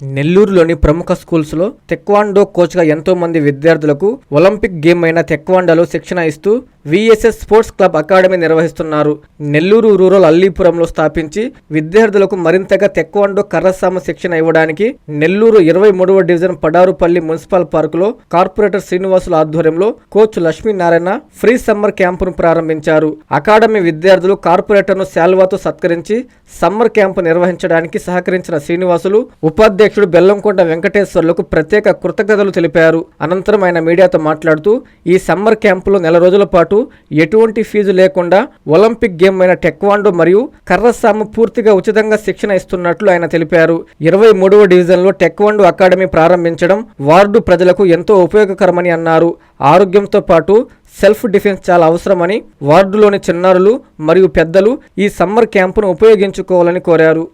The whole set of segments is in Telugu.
నెల్లూరులోని ప్రముఖ స్కూల్స్లో టెక్వాండో కోచ్గా ఎంతో మంది విద్యార్థులకు ఒలింపిక్ గేమ్ అయిన టెక్వాండోలో శిక్షణ ఇస్తూ విఎస్ఎస్ స్పోర్ట్స్ క్లబ్ అకాడమీ నిర్వహిస్తున్నారు. నెల్లూరు రూరల్ అల్లీపురంలో స్థాపించి విద్యార్థులకు మరింతగా టెక్వాండో కర్రసామ శిక్షణ ఇవ్వడానికి నెల్లూరు 23వ డివిజన్ పడారుపల్లి మున్సిపల్ పార్కులో కార్పొరేటర్ శ్రీనివాసుల ఆధ్వర్యంలో కోచ్ లక్ష్మీనారాయణ ఫ్రీ సమ్మర్ క్యాంపును ప్రారంభించారు. అకాడమీ విద్యార్థులు కార్పొరేటర్ను శాల్వాతో సత్కరించి సమ్మర్ క్యాంపు నిర్వహించడానికి సహకరించిన శ్రీనివాసులు ఉపాధ్యక్షుడు బెల్లంకొండ వెంకటేశ్వర్లకు ప్రత్యేక కృతజ్ఞతలు తెలిపారు. అనంతరం ఆయన మీడియాతో మాట్లాడుతూ ఈ సమ్మర్ క్యాంపులో నెల రోజుల పాటు ఎటువంటి ఫీజు లేకుండా ఒలింపిక్ గేమ్ అయిన టెక్వాండో మరియు కర్రసామ పూర్తిగా ఉచితంగా శిక్షణ ఇస్తున్నట్లు ఆయన తెలిపారు. 23వ డివిజన్లో టెక్వాండో అకాడమీ ప్రారంభించడం వార్డు ప్రజలకు ఎంతో ఉపయోగకరమని అన్నారు. ఆరోగ్యంతో పాటు సెల్ఫ్ డిఫెన్స్ చాలా అవసరమని, వార్డులోని చిన్నారులు మరియు పెద్దలు ఈ సమ్మర్ క్యాంపును ఉపయోగించుకోవాలని కోరారు.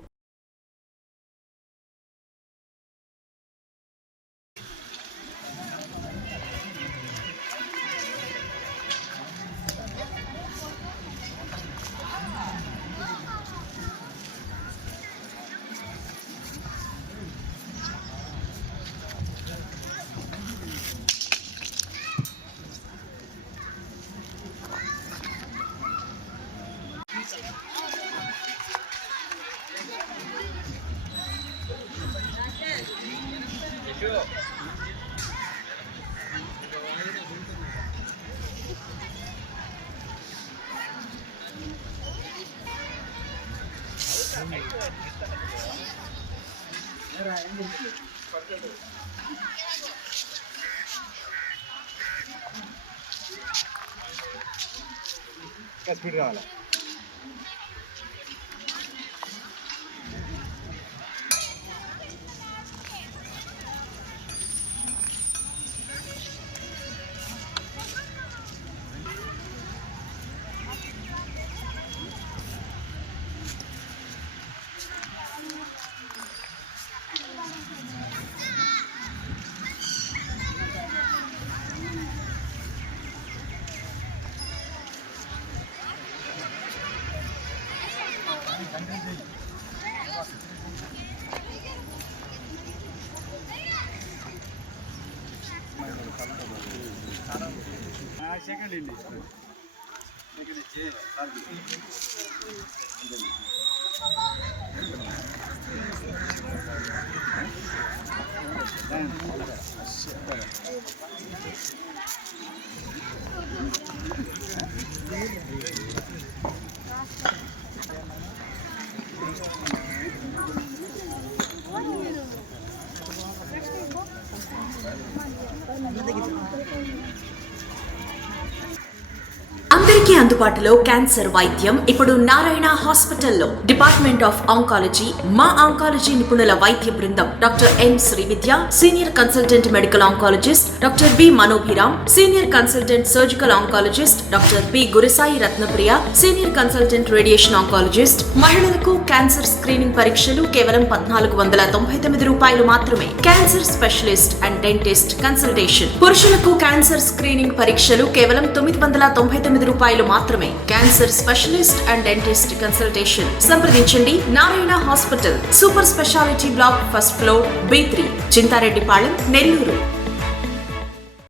స్పీడ్ కావాలా? సెకండ్ అండి అందరికీ అందుబాటులో క్యాన్సర్ వైద్యం ఇప్పుడు నారాయణ హాస్పిటల్లో. డిపార్ట్మెంట్ ఆఫ్ ఆంకాలజీ, మా ఆంకాలజీ నిపుణుల వైద్య బృందం doctor M Srividya, senior consultant medical oncologist doctor B Manobhiram, senior consultant surgical oncologist doctor B Gurisai Ratnapriya, senior consultant radiation oncologist. మహిళలకు క్యాన్సర్ స్క్రీనింగ్ పరీక్షలు కేవలం 1499 రూపాయలు మాత్రమే. Cancer specialist and dentist consultation. పురుషులకు క్యాన్సర్ స్క్రీనింగ్ పరీక్షలు కేవలం 999 రూపాయలు మాత్రమే. Cancer specialist and dentist consultation సంప్రదించండి. Narayana hospital, super speciality block, first floor, B3, Chintareddypalem, Nellore.